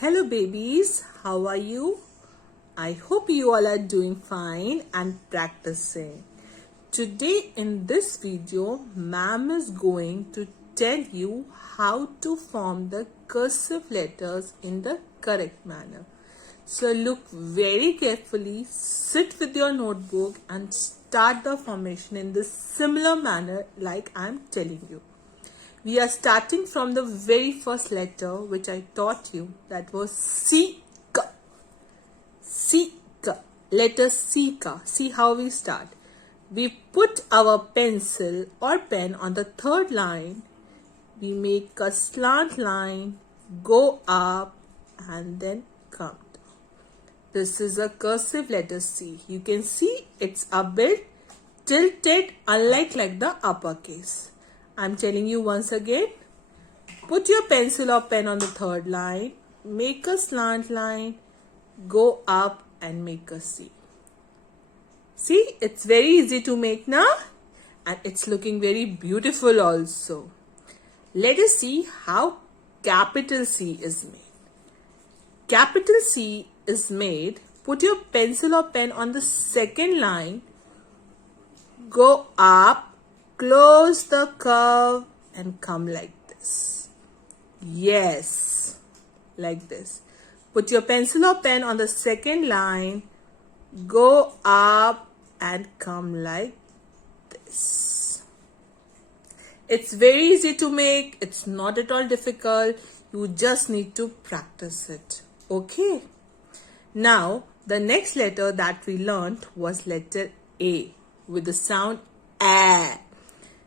Hello babies, how are you? I hope you all are doing fine and practicing. Today in this video, ma'am is going to tell you how to form the cursive letters in the correct manner. So look very carefully, sit with your notebook and start the formation in the similar manner like I am telling you. We are starting from the very first letter which I taught you, that was C. C. Letter C. See how we start. We put our pencil or pen on the third line. We make a slant line, go up and then come down. This is a cursive letter C. You can see it's a bit tilted, unlike like the uppercase. I'm telling you once again, put your pencil or pen on the third line, make a slant line, go up and make a C. See, it's very easy to make now and it's looking very beautiful also. Let us see how capital C is made. Capital C is made, put your pencil or pen on the second line, go up, close the curve and come like this. Yes, like this. Put your pencil or pen on the second line, go up and come like this. It's very easy to make. It's not at all difficult. You just need to practice it. Okay. Now, the next letter that we learned was letter A with the sound A.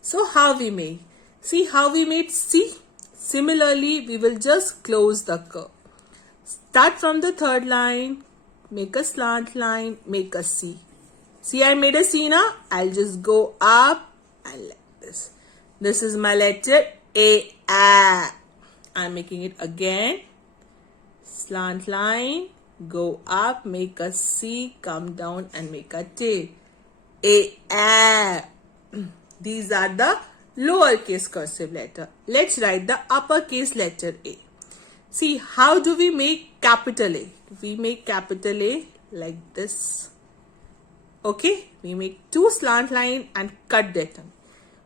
So how we made? See how we made C? Similarly, we will just close the curve. Start from the third line, make a slant line, make a C. See, I made a C now. I'll just go up and like this. This is my letter A. I'm making it again. Slant line, go up, make a C, come down and make a T. A. These are the lowercase cursive letter. Let's write the uppercase letter A. See, how do we make capital A? We make capital A like this. Okay, we make two slant line and cut that one.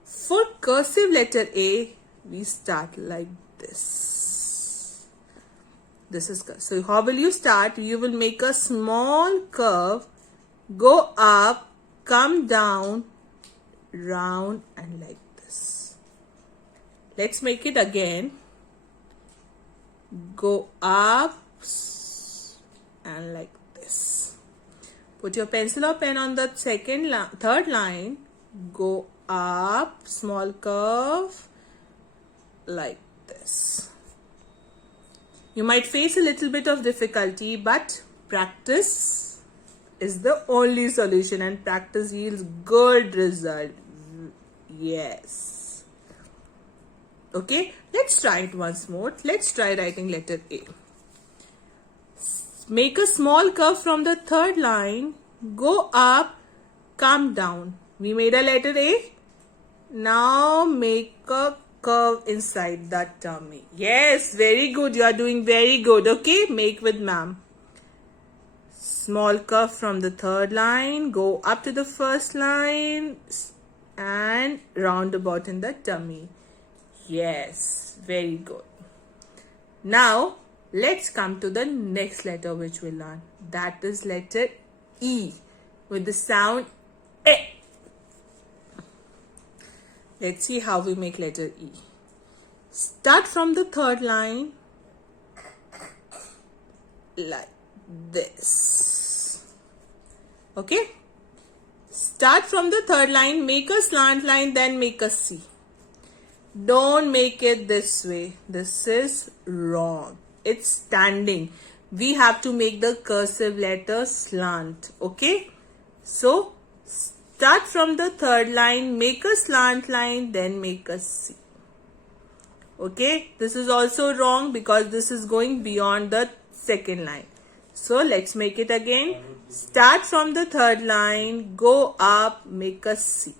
For cursive letter A, we start like this. This is cursive. So how will you start? You will make a small curve, go up, come down, round and like this. Let's make it again. Go up and like this. Put your pencil or pen on the third line. Go up, small curve like this. You might face a little bit of difficulty, but practice is the only solution and practice yields good result. Yes. Okay, let's try it once more. Let's try writing letter A. Make a small curve from the third line, go up, come down. We made a letter A. Now make a curve inside the tummy. Yes, very good. You are doing very good. Okay, make with ma'am. Small curve from the third line, go up to the first line and roundabout in the tummy. Yes, very good. Now, let's come to the next letter which we learn. That is letter E with the sound E. Let's see how we make letter E. Start from the third line like this. Okay. Start from the third line, make a slant line, then make a C. Don't make it this way. This is wrong. It's standing. We have to make the cursive letter slant. Okay. So, start from the third line, make a slant line, then make a C. Okay. This is also wrong because this is going beyond the second line. So, let's make it again. Start from the third line, go up, make a C.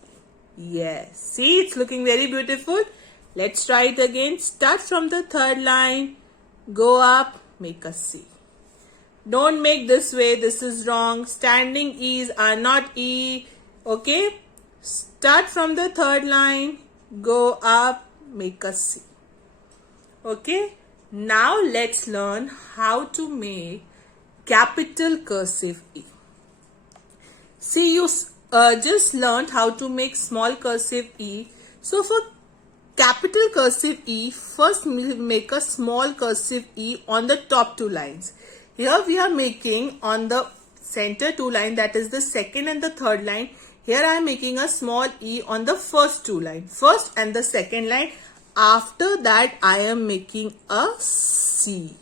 Yes. See, it's looking very beautiful. Let's try it again. Start from the third line, go up, make a C. Don't make this way, this is wrong. Standing E's are not E. Okay? Start from the third line, go up, make a C. Okay? Now let's learn how to make capital cursive E. See, you just learned how to make small cursive E. So for capital cursive E, first make a small cursive E on the top two lines. Here we are making on the center two line, that is the second and the third line. Here I am making a small E on the first two line, first and the second line. After that I am making a C.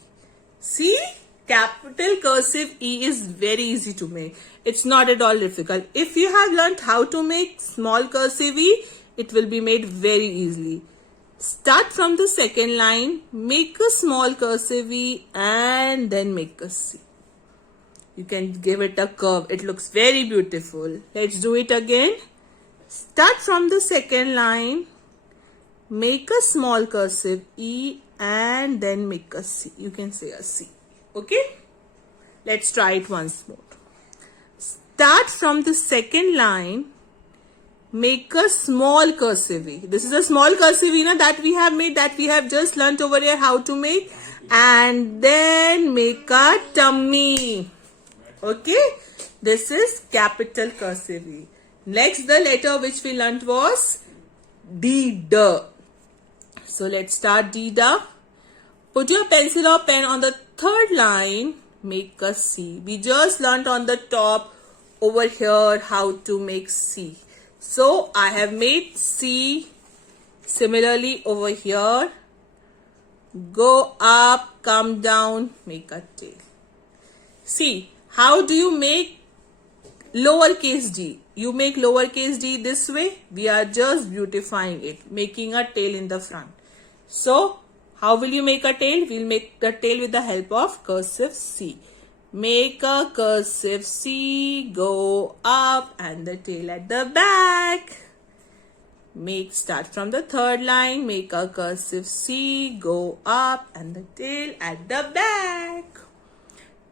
See, capital cursive E is very easy to make. It's not at all difficult. If you have learned how to make small cursive E, it will be made very easily. Start from the second line, make a small cursive E and then make a C. You can give it a curve. It looks very beautiful. Let's do it again. Start from the second line, make a small cursive E and then make a C. You can say a C. Okay? Let's try it once more. Start from the second line, make a small cursive E. This is a small cursive E that we have made, that we have just learnt over here how to make. And then make a tummy. Okay? This is capital cursive E. Next, the letter which we learnt was D. So let's start D. Put your pencil or pen on the third line, make a C. We just learnt on the top over here how to make C. So I have made C. Similarly over here, go up, come down, make a tail. See, how do you make lowercase d? You make lowercase d this way. We are just beautifying it, making a tail in the front. So how will you make a tail? We'll make the tail with the help of cursive C. Make a cursive C, go up and the tail at the back. Start from the third line, make a cursive C, go up and the tail at the back.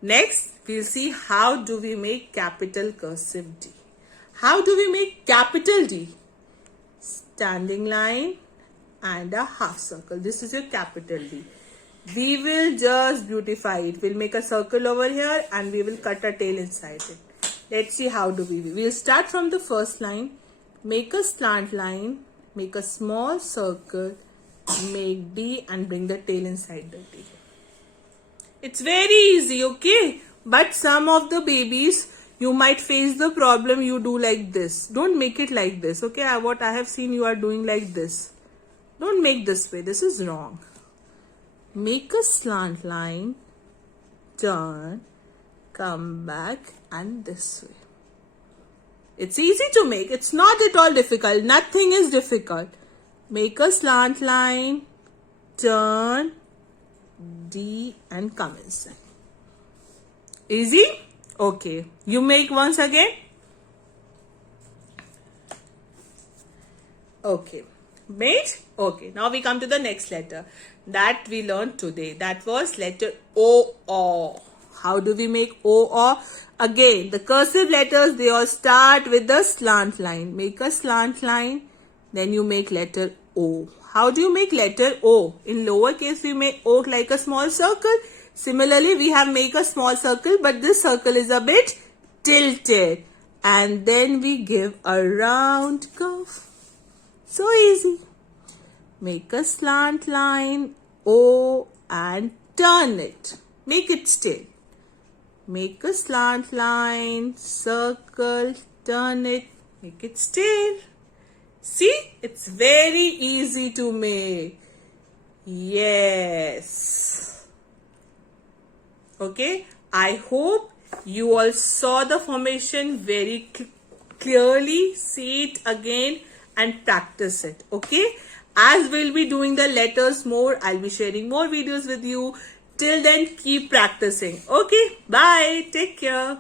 Next, we'll see how do we make capital cursive D. How do we make capital D? Standing line and a half circle. This is your capital D. We will just beautify it. We'll make a circle over here and we will cut a tail inside it. Let's see how do we. We'll start from the first line. Make a slant line. Make a small circle. Make D and bring the tail inside the D. It's very easy, okay? But some of the babies, you might face the problem you do like this. Don't make it like this, okay? What I have seen you are doing like this. Don't make this way. This is wrong. Make a slant line, turn, come back and this way. It's easy to make. It's not at all difficult. Nothing is difficult. Make a slant line, turn, D and come inside. Easy? Okay. You make once again. Okay. Made? Okay. Now we come to the next letter that we learned today. That was letter O. How do we make O? Again, the cursive letters, they all start with the slant line. Make a slant line. Then you make letter O. How do you make letter O? In lowercase, we make O like a small circle. Similarly, we have make a small circle, but this circle is a bit tilted. And then we give a round curve. So easy. Make a slant line, O, and turn it. Make it still. Make a slant line, circle, turn it, make it still. See, it's very easy to make. Yes. Okay, I hope you all saw the formation very clearly. See it again and practice it. Okay, as we'll be doing the letters more, I'll be sharing more videos with you. Till then, keep practicing. Okay, bye. Take care.